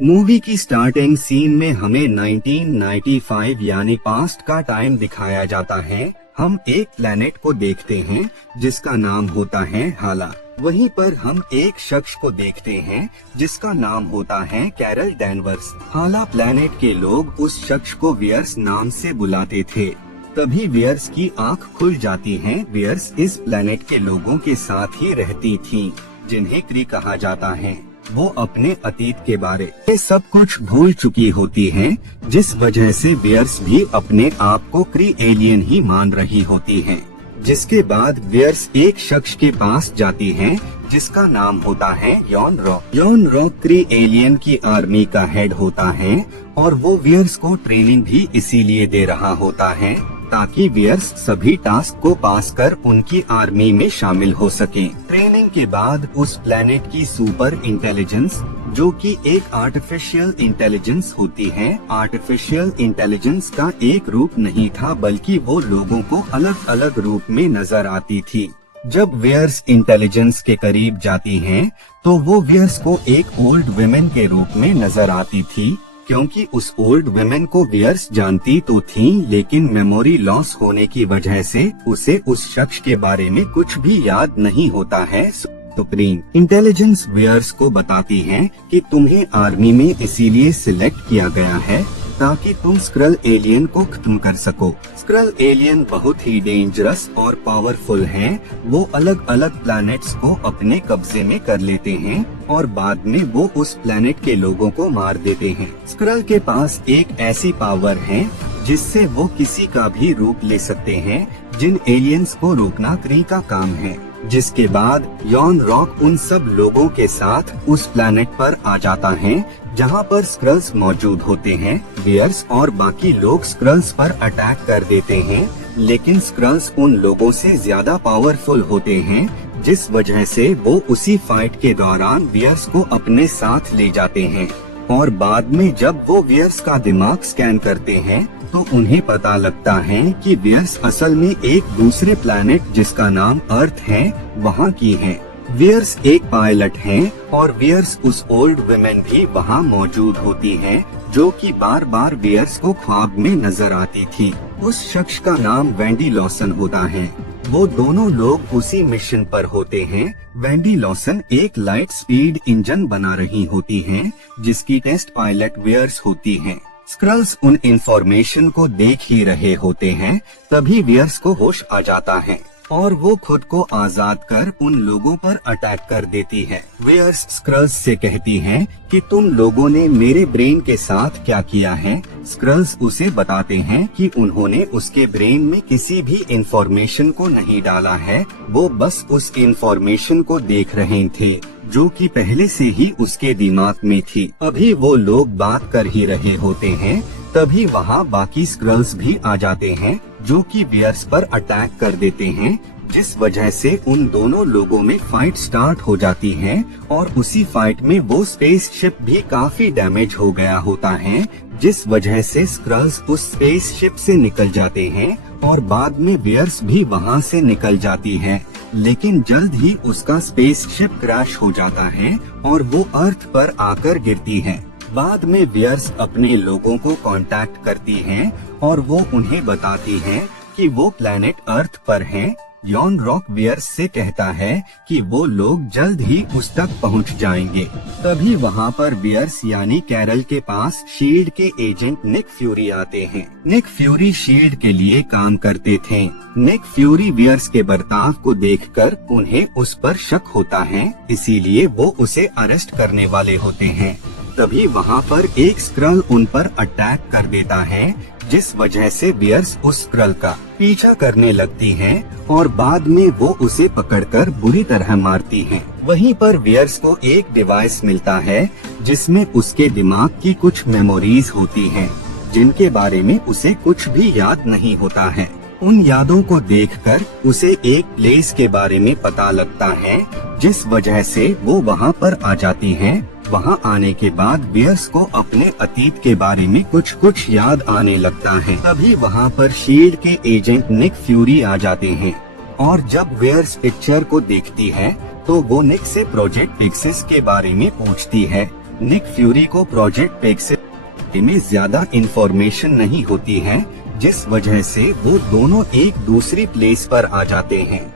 Movie की starting scene में हमें 1995 यानी पास्ट का टाइम दिखाया जाता है। हम एक प्लेनेट को देखते हैं जिसका नाम होता है हाला। वहीं पर हम एक शख्स को देखते हैं जिसका नाम होता है कैरल डैनवर्स। हाला प्लेनेट के लोग उस शख्स को वियर्स नाम से बुलाते थे। तभी वियर्स की आंख खुल जाती है। वियर्स इस प्लेनेट के लोगों के साथ ही रहती थीं, जिन्हें क्री कहा जाता है। वो अपने अतीत के बारे में सब कुछ भूल चुकी होती हैं, जिस वजह से वियर्स भी अपने आप को क्री एलियन ही मान रही होती हैं। जिसके बाद वियर्स एक शख्स के पास जाती हैं जिसका नाम होता है यॉन रॉक। यॉन रॉक क्री एलियन की आर्मी का हेड होता है और वो वियर्स को ट्रेनिंग भी इसीलिए दे रहा होता है ताकि वियर्स सभी टास्क को पास कर उनकी आर्मी में शामिल हो सके। ट्रेनिंग के बाद उस प्लेनेट की सुपर इंटेलिजेंस, जो कि एक आर्टिफिशियल इंटेलिजेंस होती है, आर्टिफिशियल इंटेलिजेंस का एक रूप नहीं था बल्कि वो लोगों को अलग अलग रूप में नजर आती थी। जब वियर्स इंटेलिजेंस के करीब जाती हैं, तो वो वियर्स को एक ओल्ड वुमेन के रूप में नजर आती थी, क्योंकि उस ओल्ड वुमेन को वियर्स जानती तो थी, लेकिन मेमोरी लॉस होने की वजह से उसे उस शख्स के बारे में कुछ भी याद नहीं होता है। सुप्रीम इंटेलिजेंस वियर्स को बताती है कि तुम्हें आर्मी में इसीलिए सिलेक्ट किया गया है ताकि तुम स्क्रल एलियन को खत्म कर सको। स्क्रल एलियन बहुत ही डेंजरस और पावरफुल हैं। वो अलग अलग प्लैनेट्स को अपने कब्जे में कर लेते हैं और बाद में वो उस प्लैनेट के लोगों को मार देते हैं। स्क्रल के पास एक ऐसी पावर है जिससे वो किसी का भी रूप ले सकते हैं। जिन एलियंस को रोकना क्री का काम है। जिसके बाद यॉन रॉक उन सब लोगों के साथ उस प्लैनेट पर आ जाता है जहां पर स्क्रल्स मौजूद होते हैं। वियर्स और बाकी लोग स्क्रल्स पर अटैक कर देते हैं, लेकिन स्क्रल्स उन लोगों से ज्यादा पावरफुल होते हैं, जिस वजह से वो उसी फाइट के दौरान वियर्स को अपने साथ ले जाते हैं। और बाद में जब वो वियर्स का दिमाग स्कैन करते हैं तो उन्हें पता लगता है कि वियर्स असल में एक दूसरे प्लैनेट जिसका नाम अर्थ है वहाँ की हैं। वियर्स एक पायलट हैं और वियर्स उस ओल्ड वुमेन भी वहाँ मौजूद होती हैं, जो कि बार बार वियर्स को ख्वाब में नजर आती थी। उस शख्स का नाम वेंडी लॉसन होता है। वो दोनों लोग उसी मिशन पर होते हैं। वेंडी लॉसन एक लाइट स्पीड इंजन बना रही होती हैं, जिसकी टेस्ट पायलट वियर्स होती हैं। स्क्रल्स उन इंफॉर्मेशन को देख ही रहे होते हैं, तभी वियर्स को होश आ जाता है और वो खुद को आजाद कर उन लोगों पर अटैक कर देती है। वियर्स स्क्रल्स से कहती हैं कि तुम लोगों ने मेरे ब्रेन के साथ क्या किया है। स्क्रल्स उसे बताते हैं कि उन्होंने उसके ब्रेन में किसी भी इंफॉर्मेशन को नहीं डाला है, वो बस उस इंफॉर्मेशन को देख रहे थे जो कि पहले से ही उसके दिमाग में थी। अभी वो लोग बात कर ही रहे होते हैं, तभी वहाँ बाकी स्क्रल्स भी आ जाते हैं जो कि वियर्स पर अटैक कर देते हैं, जिस वजह से उन दोनों लोगों में फाइट स्टार्ट हो जाती है। और उसी फाइट में वो स्पेसशिप भी काफी डैमेज हो गया होता है, जिस वजह से स्क्रल्स उस स्पेसशिप से निकल जाते हैं और बाद में वियर्स भी वहाँ से निकल जाती है। लेकिन जल्द ही उसका स्पेसशिप क्रैश हो जाता है और वो अर्थ पर आकर गिरती है। बाद में वियर्स अपने लोगों को कांटेक्ट करती हैं और वो उन्हें बताती हैं कि वो प्लैनेट अर्थ पर हैं। यॉन रॉक वियर्स से कहता है कि वो लोग जल्द ही उस तक पहुंच जाएंगे। तभी वहां पर वियर्स यानी कैरल के पास शील्ड के एजेंट निक फ्यूरी आते हैं। निक फ्यूरी शील्ड के लिए काम करते थे। निक फ्यूरी वियर्स के बर्ताव को देखकर उन्हें उस पर शक होता है, इसीलिए वो उसे अरेस्ट करने वाले होते हैं। तभी वहाँ पर एक स्क्रल उन पर अटैक कर देता है, जिस वजह से वियर्स उस स्क्रल का पीछा करने लगती हैं और बाद में वो उसे पकड़कर बुरी तरह मारती हैं। वहीं पर वियर्स को एक डिवाइस मिलता है जिसमें उसके दिमाग की कुछ मेमोरीज होती हैं, जिनके बारे में उसे कुछ भी याद नहीं होता है। उन यादों को देखकर उसे एक प्लेस के बारे में पता लगता है, जिस वजह से वो वहाँ पर आ जाती हैं। वहाँ आने के बाद वियर्स को अपने अतीत के बारे में कुछ याद आने लगता है। तभी वहाँ पर शील्ड के एजेंट निक फ्यूरी आ जाते हैं और जब वियर्स पिक्चर को देखती है तो वो निक से प्रोजेक्ट पिक्सेस के बारे में पूछती है। निक फ्यूरी को प्रोजेक्ट पेगासस में ज्यादा इंफॉर्मेशन नहीं होती है, जिस वजह से वो दोनों एक दूसरी प्लेस पर आ जाते हैं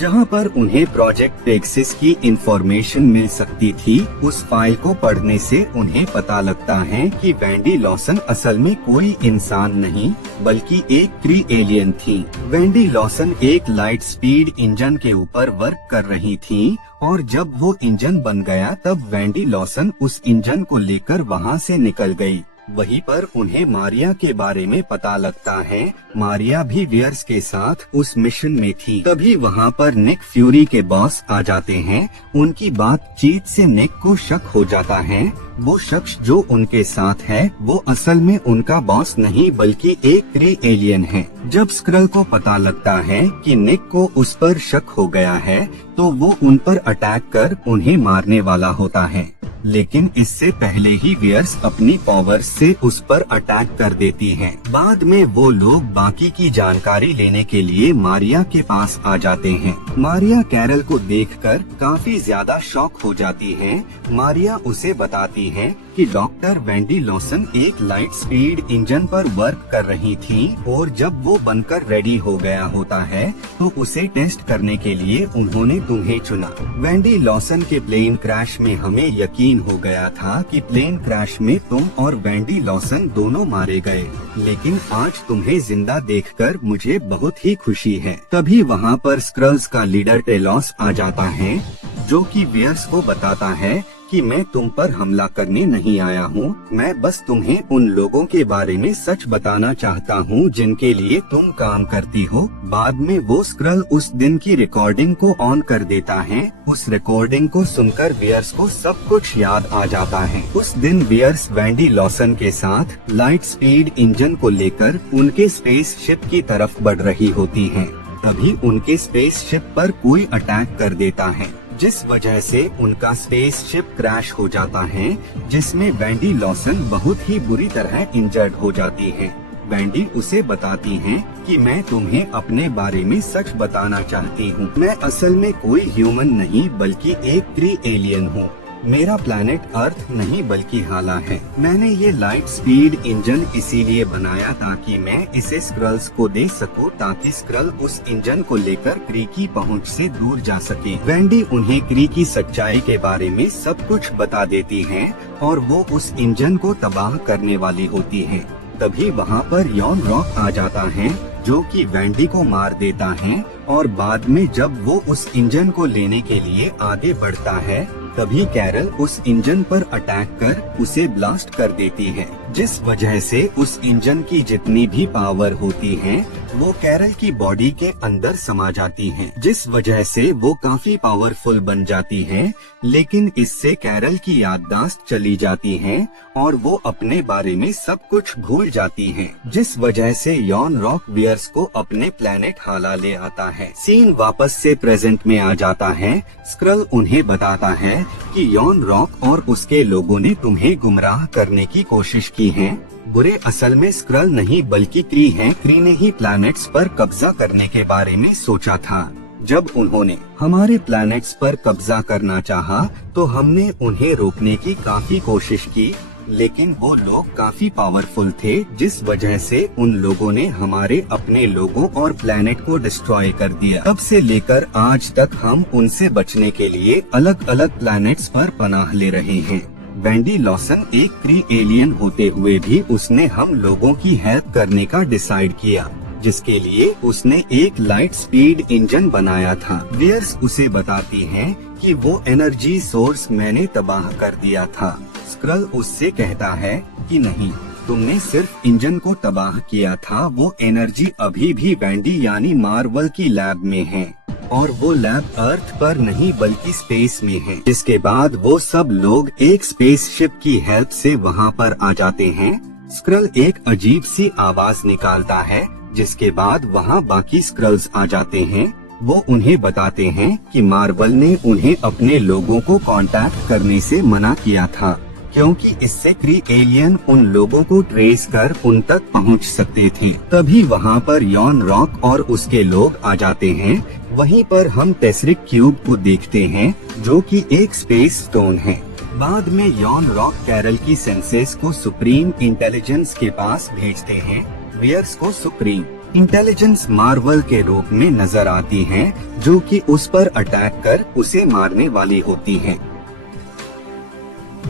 जहां पर उन्हें प्रोजेक्ट पेगासस की इंफॉर्मेशन मिल सकती थी। उस फाइल को पढ़ने से उन्हें पता लगता है कि वेंडी लॉसन असल में कोई इंसान नहीं बल्कि एक क्री एलियन थी। वेंडी लॉसन एक लाइट स्पीड इंजन के ऊपर वर्क कर रही थी और जब वो इंजन बन गया तब वेंडी लॉसन उस इंजन को लेकर वहां से निकल गई। वहीं पर उन्हें मारिया के बारे में पता लगता है। मारिया भी वियर्स के साथ उस मिशन में थी। तभी वहां पर निक फ्यूरी के बॉस आ जाते हैं। उनकी बातचीत से निक को शक हो जाता है। वो शख्स जो उनके साथ है वो असल में उनका बॉस नहीं बल्कि एक क्री एलियन है। जब स्क्रल को पता लगता है कि निक को उस पर शक हो गया है तो वो उन पर अटैक कर उन्हें मारने वाला होता है, लेकिन इससे पहले ही वियर्स अपनी पावर्स से उस पर अटैक कर देती हैं। बाद में वो लोग बाकी की जानकारी लेने के लिए मारिया के पास आ जाते हैं। मारिया कैरल को देखकर काफी ज्यादा शॉक हो जाती है। मारिया उसे बताती है कि डॉक्टर वेंडी लॉसन एक लाइट स्पीड इंजन पर वर्क कर रही थी और जब वो बनकर रेडी हो गया होता है तो उसे टेस्ट करने के लिए उन्होंने तुम्हें चुना। वेंडी लॉसन के प्लेन क्रैश में हमें यकीन हो गया था कि प्लेन क्रैश में तुम और वेंडी लॉसन दोनों मारे गए, लेकिन आज तुम्हें जिंदा देखकर मुझे बहुत ही खुशी है। तभी वहाँ पर स्क्रल्स का लीडर टेलॉस आ जाता है, जो कि वियर्स को बताता है कि मैं तुम पर हमला करने नहीं आया हूँ, मैं बस तुम्हें उन लोगों के बारे में सच बताना चाहता हूँ जिनके लिए तुम काम करती हो। बाद में वो स्क्रल उस दिन की रिकॉर्डिंग को ऑन कर देता है। उस रिकॉर्डिंग को सुनकर वियर्स को सब कुछ याद आ जाता है। उस दिन वियर्स वेंडी लॉसन के साथ लाइट स्पीड इंजन को लेकर उनके स्पेस शिप की तरफ बढ़ रही होती है। तभी उनके स्पेस शिप पर कोई अटैक कर देता है, जिस वजह से उनका स्पेस शिप क्रैश हो जाता है, जिसमें वेंडी लॉसन बहुत ही बुरी तरह इंजर्ड हो जाती है। वेंडी उसे बताती हैं कि मैं तुम्हें अपने बारे में सच बताना चाहती हूँ। मैं असल में कोई ह्यूमन नहीं बल्कि एक क्री एलियन हूँ। मेरा प्लैनेट अर्थ नहीं बल्कि हाला है। मैंने ये लाइट स्पीड इंजन इसीलिए बनाया ताकि मैं इसे स्क्रल्स को दे सकूं, ताकि स्क्रल उस इंजन को लेकर क्री की पहुंच से दूर जा सके। वेंडी उन्हें क्री की सच्चाई के बारे में सब कुछ बता देती है और वो उस इंजन को तबाह करने वाली होती है। तभी वहाँ पर यॉन रॉक आ जाता है, जो कि वेंडी को मार देता है और बाद में जब वो उस इंजन को लेने के लिए आगे बढ़ता है तभी कैरल उस इंजन पर अटैक कर उसे ब्लास्ट कर देती है, जिस वजह से उस इंजन की जितनी भी पावर होती है वो कैरल की बॉडी के अंदर समा जाती है, जिस वजह से वो काफी पावरफुल बन जाती है। लेकिन इससे कैरल की याददाश्त चली जाती है और वो अपने बारे में सब कुछ भूल जाती है, जिस वजह से यॉन रॉक वियर्स को अपने प्लेनेट हाला ले आता है। सीन वापस से प्रेजेंट में आ जाता है। स्क्रल उन्हें बताता है कि यॉन रॉक और उसके लोगों ने तुम्हें गुमराह करने की कोशिश की है। बुरे असल में स्क्रल नहीं बल्कि क्री हैं। क्री ने ही प्लैनेट्स पर कब्जा करने के बारे में सोचा था। जब उन्होंने हमारे प्लैनेट्स पर कब्जा करना चाहा तो हमने उन्हें रोकने की काफी कोशिश की, लेकिन वो लोग काफी पावरफुल थे, जिस वजह से उन लोगों ने हमारे अपने लोगों और प्लैनेट को डिस्ट्रॉय कर दिया। तब से लेकर आज तक हम उनसे बचने के लिए अलग अलग प्लैनेट्स पर पनाह ले रहे हैं। वेंडी लॉसन एक क्री एलियन होते हुए भी उसने हम लोगों की हेल्प करने का डिसाइड किया, जिसके लिए उसने एक लाइट स्पीड इंजन बनाया था। वियर्स उसे बताती हैं कि वो एनर्जी सोर्स मैंने तबाह कर दिया था। स्क्रल उससे कहता है कि नहीं, तुमने सिर्फ इंजन को तबाह किया था, वो एनर्जी अभी भी वेंडी यानी मार्वल की लैब में है और वो लैब अर्थ पर नहीं बल्कि स्पेस में है। जिसके बाद वो सब लोग एक स्पेसशिप की हेल्प से वहाँ पर आ जाते हैं। स्क्रल एक अजीब सी आवाज निकालता है, जिसके बाद वहाँ बाकी स्क्रल्स आ जाते हैं। वो उन्हें बताते हैं कि मार्वल ने उन्हें अपने लोगों को कांटेक्ट करने से मना किया था, क्योंकि इससे क्री एलियन उन लोगों को ट्रेस कर उन तक पहुंच सकते थे। तभी वहां पर यॉन रॉक और उसके लोग आ जाते हैं। वहीं पर हम टेसरिक क्यूब को देखते हैं, जो कि एक स्पेस स्टोन है। बाद में यॉन रॉक कैरल की सेंसेस को सुप्रीम इंटेलिजेंस के पास भेजते हैं। वेयर्स को सुप्रीम इंटेलिजेंस मार्वल के रूप में नजर आती हैं, जो कि उस पर अटैक कर उसे मारने वाली होती हैं।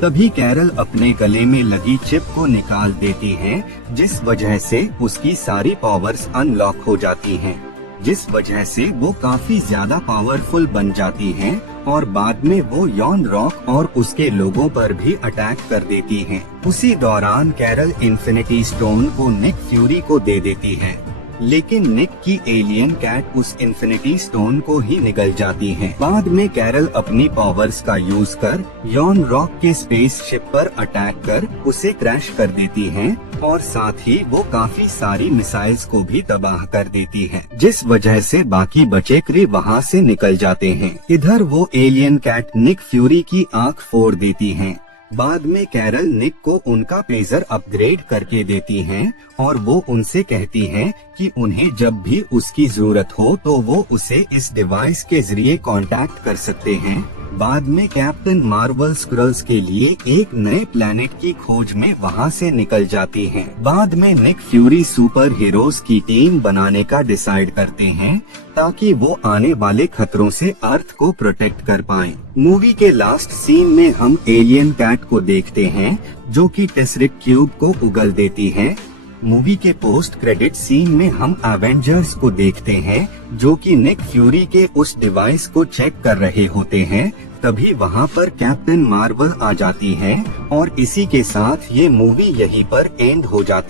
तभी कैरल अपने गले में लगी चिप को निकाल देती है, जिस वजह से उसकी सारी पावर्स अनलॉक हो जाती हैं, जिस वजह से वो काफी ज्यादा पावरफुल बन जाती हैं और बाद में वो यॉन रॉक और उसके लोगों पर भी अटैक कर देती हैं। उसी दौरान कैरल इन्फिनिटी स्टोन को निक फ्यूरी को दे देती है, लेकिन निक की एलियन कैट उस इन्फिनिटी स्टोन को ही निगल जाती है। बाद में कैरल अपनी पावर्स का यूज कर यॉन रॉक के स्पेसशिप पर अटैक कर उसे क्रैश कर देती है और साथ ही वो काफी सारी मिसाइल्स को भी तबाह कर देती है, जिस वजह से बाकी बचे क्री वहाँ से निकल जाते हैं। इधर वो एलियन कैट निक फ्यूरी की आंख फोड़ देती है। बाद में कैरल निक को उनका पेजर अपग्रेड करके देती हैं और वो उनसे कहती हैं कि उन्हें जब भी उसकी जरूरत हो तो वो उसे इस डिवाइस के जरिए कांटेक्ट कर सकते हैं। बाद में कैप्टन मार्वल स्क्रल्स के लिए एक नए प्लेनेट की खोज में वहाँ से निकल जाती हैं। बाद में निक फ्यूरी सुपर हीरोज की टीम बनाने का डिसाइड करते हैं ताकि वो आने वाले खतरों से अर्थ को प्रोटेक्ट कर पाएं। मूवी के लास्ट सीन में हम एलियन कैट को देखते हैं, जो कि टेसरिक क्यूब को उगल देती है। मूवी के पोस्ट क्रेडिट सीन में हम एवेंजर्स को देखते हैं, जो कि निक फ्यूरी के उस डिवाइस को चेक कर रहे होते हैं। तभी वहाँ पर कैप्टन मार्वल आ जाती है और इसी के साथ ये मूवी यहीं पर एंड हो जाती है।